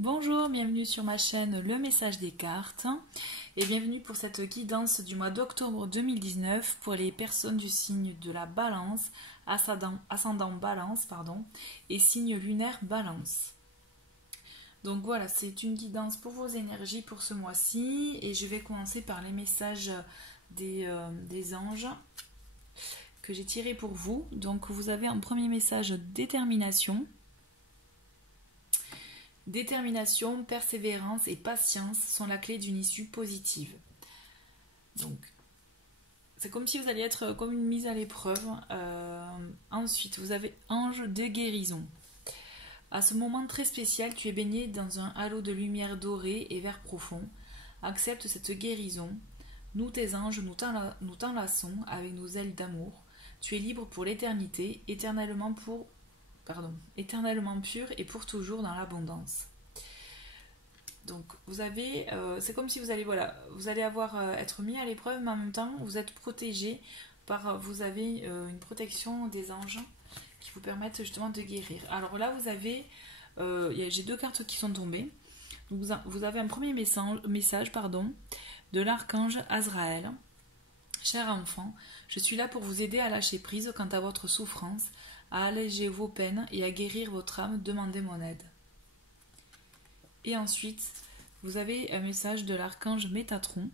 Bonjour, bienvenue sur ma chaîne Le Message des Cartes et bienvenue pour cette guidance du mois d'octobre 2019 pour les personnes du signe de la Balance, ascendant Balance et signe lunaire Balance. Donc voilà, c'est une guidance pour vos énergies pour ce mois-ci et je vais commencer par les messages des anges que j'ai tirés pour vous. Donc vous avez un premier message détermination. Détermination, persévérance et patience sont la clé d'une issue positive. Donc, c'est comme si vous alliez être comme une mise à l'épreuve. Ensuite, vous avez ange de guérison. À ce moment très spécial, tu es baigné dans un halo de lumière dorée et vert profond. Accepte cette guérison. Nous, tes anges, nous t'enlaçons avec nos ailes d'amour. Tu es libre pour l'éternité, éternellement pur et pour toujours dans l'abondance. Donc vous avez, c'est comme si vous allez être mis à l'épreuve, mais en même temps vous êtes protégé vous avez une protection des anges qui vous permettent justement de guérir. Alors là vous avez, j'ai deux cartes qui sont tombées. Donc, vous avez un premier message de l'archange Azraël. Cher enfant, je suis là pour vous aider à lâcher prise quant à votre souffrance, à alléger vos peines et à guérir votre âme, demandez mon aide. Et ensuite, vous avez un message de l'archange Métatron.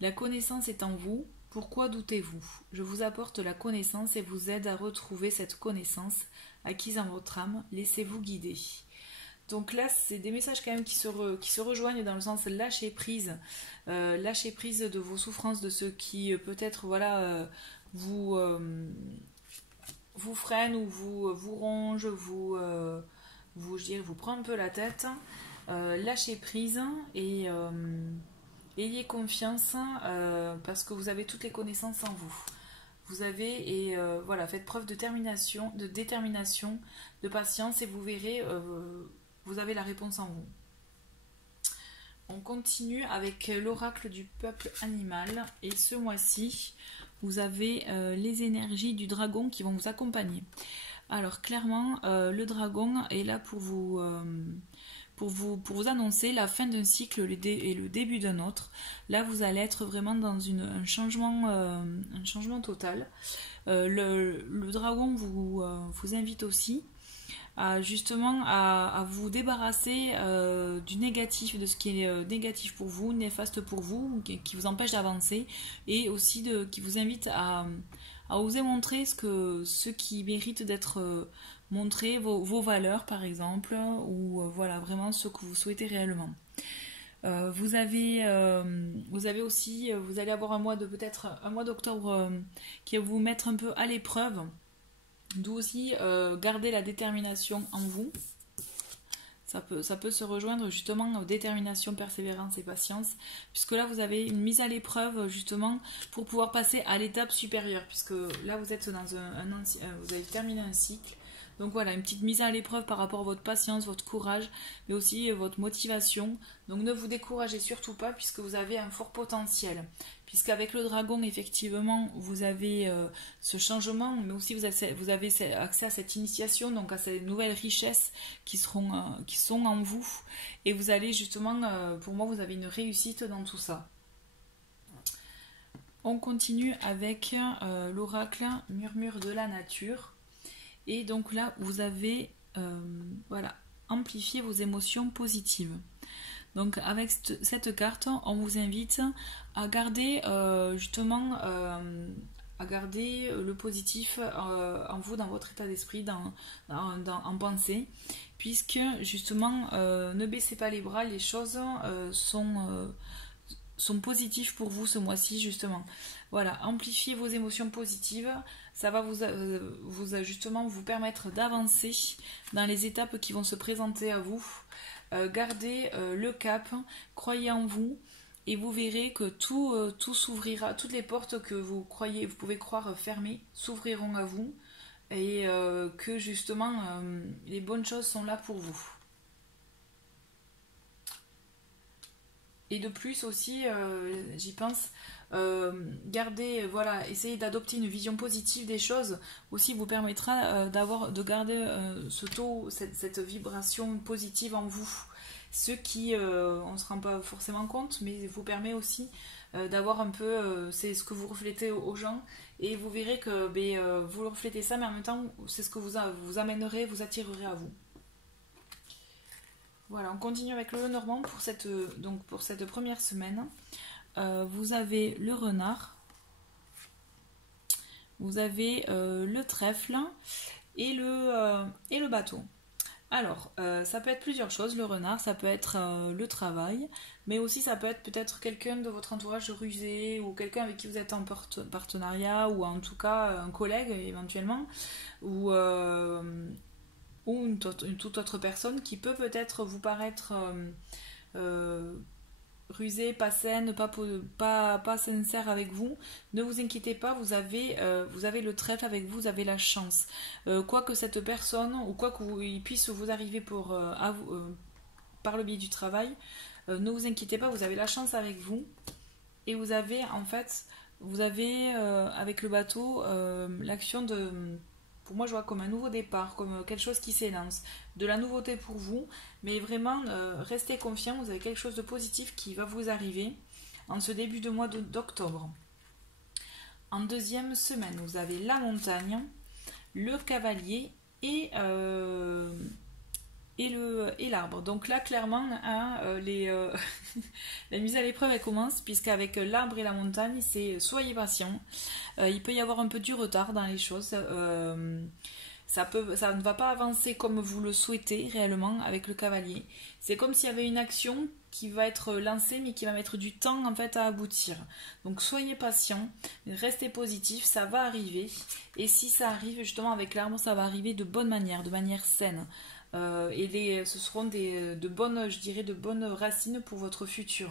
La connaissance est en vous, pourquoi doutez-vous? Je vous apporte la connaissance et vous aide à retrouver cette connaissance acquise en votre âme, laissez-vous guider. Donc là, c'est des messages quand même qui se rejoignent dans le sens lâcher prise de vos souffrances, de ceux qui peut-être vous freine ou vous ronge, vous prend un peu la tête. Lâchez prise et ayez confiance parce que vous avez toutes les connaissances en vous. Vous avez faites preuve de détermination, de patience et vous verrez, vous avez la réponse en vous. On continue avec l'oracle du peuple animal et ce mois-ci, vous avez les énergies du dragon qui vont vous accompagner. Alors clairement, le dragon est là pour vous annoncer la fin d'un cycle et le début d'un autre. Là, vous allez être vraiment dans un changement total. Le dragon vous invite aussi à vous débarrasser du négatif, de ce qui est négatif pour vous, néfaste pour vous, qui vous empêche d'avancer, et aussi qui vous invite à oser montrer ce qui mérite d'être montré, vos valeurs par exemple, ou vraiment ce que vous souhaitez réellement. Vous allez avoir un mois d'octobre qui va vous mettre un peu à l'épreuve. D'où aussi garder la détermination en vous. Ça peut se rejoindre justement détermination, persévérance et patience, puisque là vous avez une mise à l'épreuve justement pour pouvoir passer à l'étape supérieure, puisque là vous êtes dans vous avez terminé un cycle. Donc voilà, une petite mise à l'épreuve par rapport à votre patience, votre courage, mais aussi votre motivation. Donc ne vous découragez surtout pas puisque vous avez un fort potentiel. Puisqu'avec le dragon, effectivement, vous avez ce changement, mais aussi vous avez accès à cette initiation, donc à ces nouvelles richesses qui sont en vous. Et vous allez justement, pour moi, vous avez une réussite dans tout ça. On continue avec l'oracle Murmure de la nature. Et donc là, vous avez amplifié vos émotions positives. Donc avec cette carte, on vous invite à garder le positif en vous, dans votre état d'esprit, en pensée, puisque justement, ne baissez pas les bras, les choses sont positives pour vous ce mois-ci justement. Voilà, amplifiez vos émotions positives, ça va vous permettre d'avancer dans les étapes qui vont se présenter à vous. Gardez le cap, croyez en vous et vous verrez que tout s'ouvrira, toutes les portes que vous pouvez croire fermées s'ouvriront à vous et que justement les bonnes choses sont là pour vous. Et de plus aussi, j'y pense, garder, voilà, essayer d'adopter une vision positive des choses aussi vous permettra de garder ce taux, cette vibration positive en vous. Ce qui, on ne se rend pas forcément compte, mais vous permet aussi d'avoir un peu, c'est ce que vous reflétez aux gens, et vous verrez que vous reflétez ça, mais en même temps, c'est ce que vous amènerez, vous attirerez à vous. Voilà, on continue avec le Lenormand pour cette première semaine. Vous avez le renard, vous avez le trèfle et le bateau. Alors, ça peut être plusieurs choses, le renard, ça peut être le travail, mais aussi ça peut être peut-être quelqu'un de votre entourage rusé ou quelqu'un avec qui vous êtes en partenariat ou en tout cas un collègue éventuellement ou une toute autre personne qui peut peut-être vous paraître rusée, pas saine, pas sincère avec vous. Ne vous inquiétez pas, vous avez le trèfle avec vous, vous avez la chance. Quoi que cette personne, ou quoi qu'il puisse vous arriver par le biais du travail, ne vous inquiétez pas, vous avez la chance avec vous. Et vous avez avec le bateau l'action de... Pour moi, je vois comme un nouveau départ, comme quelque chose qui s'élance. De la nouveauté pour vous, mais vraiment, restez confiants, vous avez quelque chose de positif qui va vous arriver en ce début de mois d'octobre. En deuxième semaine, vous avez la montagne, le cavalier et l'arbre. Donc là, clairement, hein, la mise à l'épreuve, elle commence, puisqu'avec l'arbre et la montagne, c'est soyez patient. Il peut y avoir un peu du retard dans les choses. Ça ne va pas avancer comme vous le souhaitez réellement avec le cavalier. C'est comme s'il y avait une action qui va être lancée, mais qui va mettre du temps en fait à aboutir. Donc soyez patient, restez positif, ça va arriver. Et si ça arrive justement avec l'arbre, ça va arriver de manière saine. Ce seront de bonnes racines pour votre futur.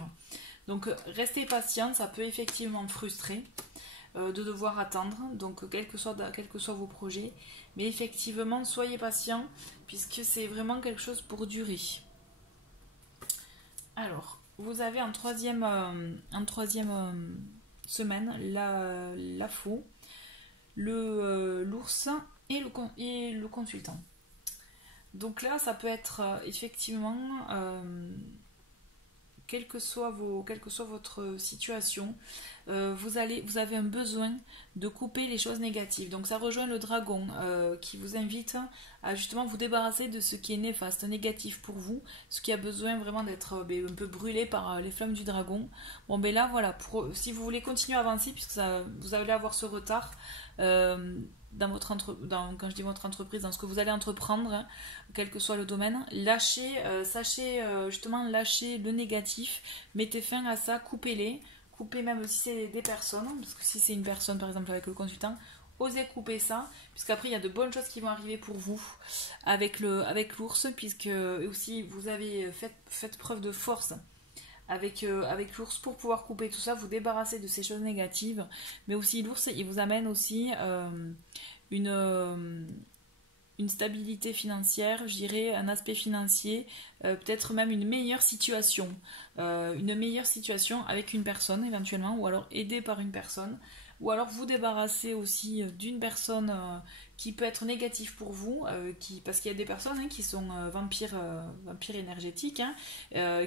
Donc restez patient, ça peut effectivement frustrer de devoir attendre, donc quels que soient vos projets, mais effectivement soyez patient puisque c'est vraiment quelque chose pour durer. Alors, vous avez en troisième semaine la faux, l'ours et le consultant. Donc là, ça peut être effectivement, quelle que soit votre situation, vous avez un besoin de couper les choses négatives. Donc ça rejoint le dragon qui vous invite à justement vous débarrasser de ce qui est néfaste, négatif pour vous, ce qui a besoin vraiment d'être un peu brûlé par les flammes du dragon. Bon ben là voilà, si vous voulez continuer à avancer, puisque vous allez avoir ce retard, quand je dis votre entreprise, dans ce que vous allez entreprendre, hein, quel que soit le domaine, sachez justement lâcher le négatif, mettez fin à ça, coupez même si c'est des personnes, parce que si c'est une personne par exemple avec le consultant, osez couper ça, puisqu'après il y a de bonnes choses qui vont arriver pour vous avec l'ours, puisque aussi vous avez fait preuve de force avec l'ours pour pouvoir couper tout ça, vous débarrasser de ces choses négatives, mais aussi l'ours il vous amène aussi une stabilité financière, je dirais un aspect financier, peut-être même une meilleure situation avec une personne éventuellement, ou alors aidé par une personne, ou alors vous débarrasser aussi d'une personne qui peut être négative pour vous, parce qu'il y a des personnes qui sont vampires énergétiques,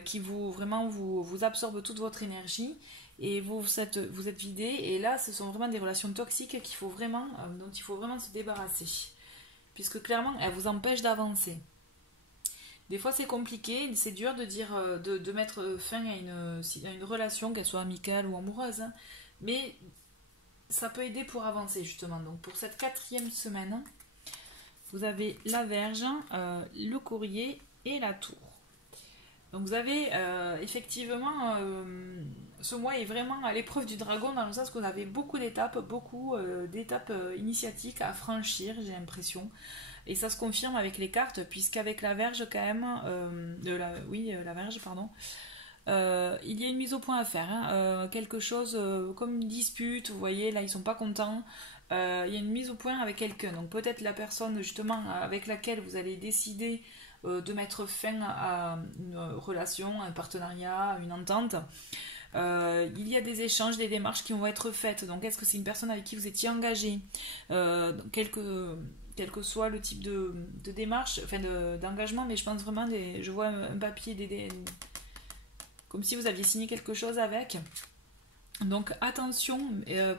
qui vous absorbent toute votre énergie, et vous êtes vidé, et là ce sont vraiment des relations toxiques dont il faut vraiment se débarrasser, puisque clairement elles vous empêchent d'avancer. Des fois c'est compliqué, c'est dur de dire de mettre fin à une relation, qu'elle soit amicale ou amoureuse, mais ça peut aider pour avancer justement. Donc pour cette quatrième semaine, vous avez la Vierge, le Courrier et la Tour. Donc vous avez effectivement, ce mois est vraiment à l'épreuve du dragon, dans le sens qu'on avait beaucoup d'étapes initiatiques à franchir, j'ai l'impression. Et ça se confirme avec les cartes, puisqu'avec la Vierge quand même, la Vierge, pardon, il y a une mise au point à faire, quelque chose comme une dispute, vous voyez, là ils sont pas contents, il y a une mise au point avec quelqu'un. Donc peut-être la personne justement avec laquelle vous allez décider de mettre fin à une relation, un partenariat, une entente. Il y a des échanges, des démarches qui vont être faites. Donc est-ce que c'est une personne avec qui vous étiez engagé, quel que soit le type de démarche, enfin d'engagement, mais je pense vraiment, je vois un papier, comme si vous aviez signé quelque chose avec. Donc attention,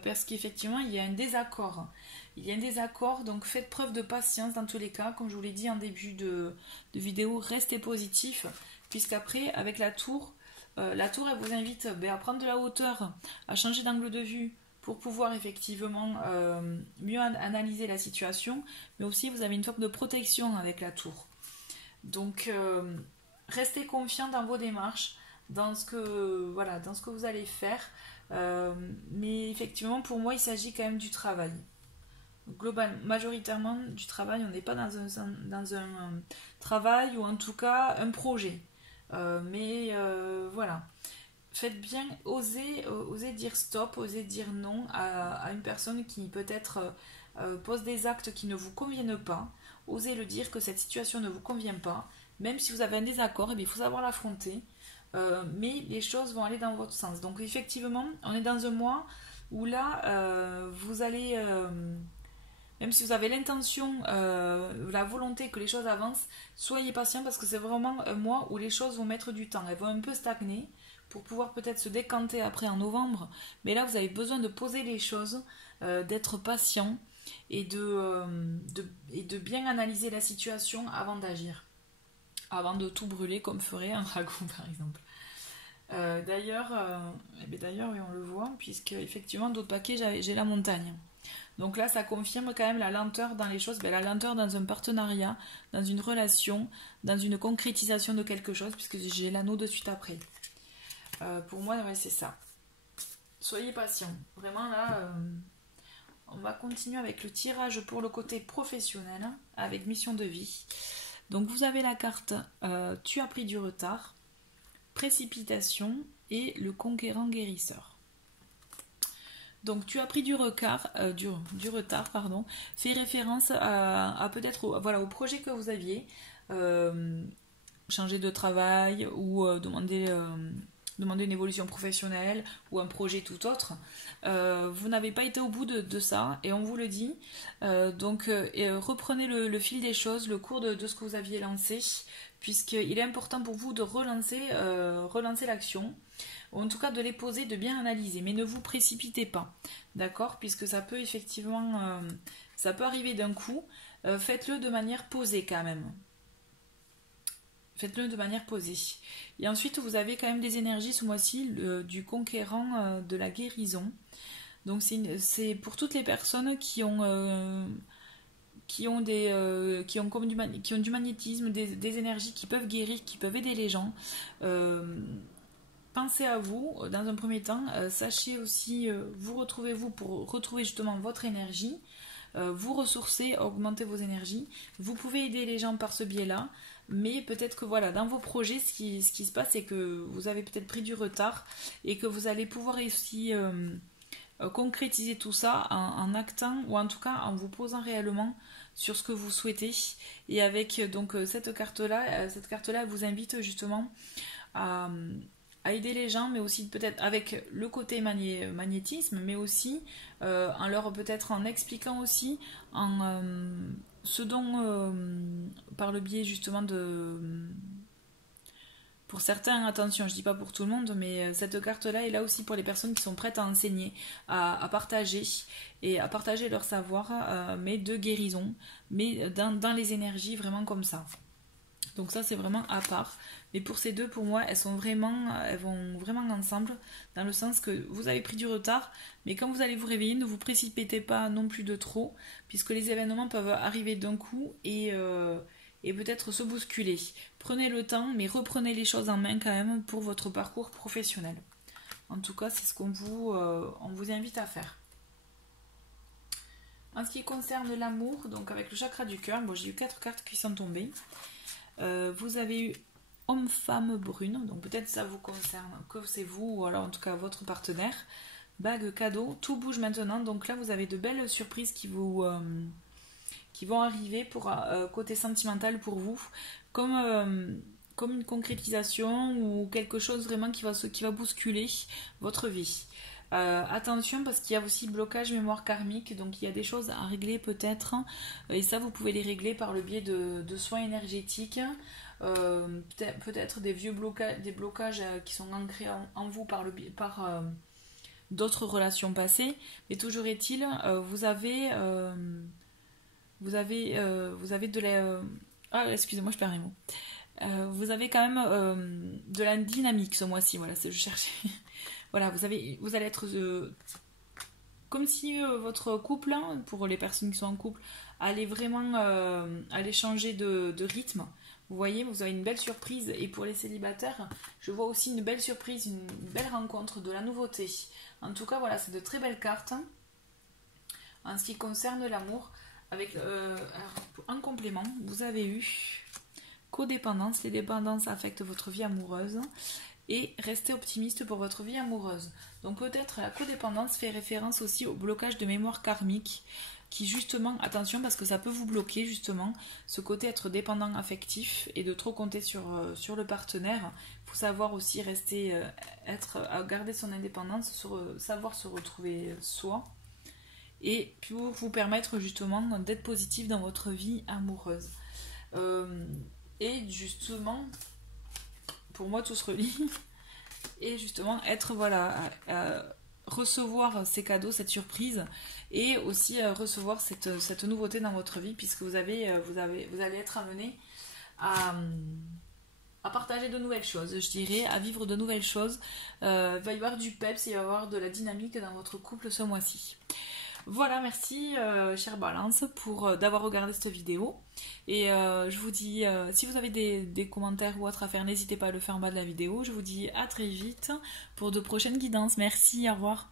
parce qu'effectivement il y a un désaccord. Il y a un désaccord, donc faites preuve de patience dans tous les cas. Comme je vous l'ai dit en début de vidéo, restez positif, puisqu'après, avec la tour elle vous invite à prendre de la hauteur, à changer d'angle de vue pour pouvoir effectivement mieux analyser la situation, mais aussi vous avez une forme de protection avec la tour. Donc restez confiant dans vos démarches, dans ce que vous allez faire, mais effectivement pour moi il s'agit quand même du travail. Global, majoritairement du travail, on n'est pas dans un travail ou en tout cas un projet. Mais voilà, faites bien, osez dire stop, osez dire non à une personne qui peut-être pose des actes qui ne vous conviennent pas. Osez le dire que cette situation ne vous convient pas. Même si vous avez un désaccord, eh bien, il faut savoir l'affronter. Mais les choses vont aller dans votre sens. Donc effectivement, on est dans un mois où là, vous allez... même si vous avez l'intention, la volonté que les choses avancent, soyez patient parce que c'est vraiment un mois où les choses vont mettre du temps. Elles vont un peu stagner pour pouvoir peut-être se décanter après en novembre. Mais là, vous avez besoin de poser les choses, d'être patient et de bien analyser la situation avant d'agir. Avant de tout brûler comme ferait un dragon par exemple. D'ailleurs, oui, on le voit, puisque effectivement, d'autres paquets, j'ai la montagne. Donc là, ça confirme quand même la lenteur dans les choses, la lenteur dans un partenariat, dans une relation, dans une concrétisation de quelque chose, puisque j'ai l'anneau de suite après. Pour moi, ouais, c'est ça. Soyez patients. Vraiment là, on va continuer avec le tirage pour le côté professionnel, avec mission de vie. Donc vous avez la carte tu as pris du retard, précipitation et le conquérant guérisseur. Donc tu as pris du retard, fait référence à peut-être au projet que vous aviez, changer de travail ou demander une évolution professionnelle ou un projet tout autre. Vous n'avez pas été au bout de ça et on vous le dit. Donc reprenez le fil des choses, le cours de ce que vous aviez lancé, puisqu'il est important pour vous de relancer l'action. En tout cas de les poser, de bien analyser, mais ne vous précipitez pas, d'accord, puisque ça peut effectivement, ça peut arriver d'un coup, faites-le de manière posée quand même. Faites-le de manière posée. Et ensuite, vous avez quand même des énergies ce mois-ci, du conquérant de la guérison. Donc c'est pour toutes les personnes qui ont du magnétisme, des énergies qui peuvent guérir, qui peuvent aider les gens. Pensez à vous dans un premier temps, sachez aussi vous retrouvez-vous pour retrouver justement votre énergie, vous ressourcer, augmenter vos énergies. Vous pouvez aider les gens par ce biais-là, mais peut-être que voilà, dans vos projets, ce qui se passe, c'est que vous avez peut-être pris du retard et que vous allez pouvoir aussi concrétiser tout ça en actant ou en tout cas en vous posant réellement sur ce que vous souhaitez. Et avec donc cette carte-là, elle vous invite justement à aider les gens, mais aussi peut-être avec le côté magnétisme, mais aussi en leur peut-être en expliquant aussi ce dont par le biais justement pour certains, attention, je dis pas pour tout le monde, mais cette carte-là est là aussi pour les personnes qui sont prêtes à enseigner, à partager et à partager leur savoir, mais de guérison, mais dans les énergies vraiment comme ça. Donc ça c'est vraiment à part. Mais pour ces deux, pour moi, elles vont vraiment ensemble, dans le sens que vous avez pris du retard, mais quand vous allez vous réveiller, ne vous précipitez pas non plus de trop, puisque les événements peuvent arriver d'un coup et peut-être se bousculer. Prenez le temps, mais reprenez les choses en main quand même pour votre parcours professionnel. En tout cas, c'est ce qu'on vous invite à faire. En ce qui concerne l'amour, donc avec le chakra du cœur, j'ai eu 4 cartes qui sont tombées. Vous avez eu homme-femme brune, donc peut-être ça vous concerne, que c'est vous ou alors en tout cas votre partenaire. bague cadeau, tout bouge maintenant. Donc là, vous avez de belles surprises qui vont arriver pour côté sentimental pour vous, comme une concrétisation ou quelque chose vraiment qui va bousculer votre vie. Attention parce qu'il y a aussi blocage mémoire karmique, donc il y a des choses à régler peut-être, et ça vous pouvez les régler par le biais de soins énergétiques, peut-être des vieux blocages, des blocages qui sont ancrés en vous par d'autres relations passées, mais toujours est-il, vous avez de la... Ah, excusez-moi, je perds mes mots. Vous avez quand même de la dynamique ce mois-ci, voilà, je cherchais. Voilà, vous allez être comme si votre couple, pour les personnes qui sont en couple, allait vraiment allait changer de rythme. Vous voyez, vous avez une belle surprise. Et pour les célibataires, je vois aussi une belle surprise, une belle rencontre, de la nouveauté. En tout cas, voilà, c'est de très belles cartes en ce qui concerne l'amour. Avec en complément, vous avez eu codépendance. Les dépendances affectent votre vie amoureuse. Et restez optimiste pour votre vie amoureuse. Donc peut-être la codépendance fait référence aussi au blocage de mémoire karmique, qui justement, attention parce que ça peut vous bloquer justement, ce côté être dépendant affectif et de trop compter sur le partenaire. Il faut savoir aussi rester, garder son indépendance, savoir se retrouver soi, et pour vous permettre justement d'être positif dans votre vie amoureuse. Et justement, pour moi tout se relie, et justement être, voilà, recevoir ces cadeaux, cette surprise, et aussi recevoir cette nouveauté dans votre vie, puisque vous allez être amené à partager de nouvelles choses, je dirais, à vivre de nouvelles choses. Il va y avoir du peps, il va y avoir de la dynamique dans votre couple ce mois-ci. Voilà, merci chère Balance d'avoir regardé cette vidéo, et je vous dis, si vous avez des commentaires ou autres à faire, n'hésitez pas à le faire en bas de la vidéo. Je vous dis à très vite pour de prochaines guidances. Merci, au revoir.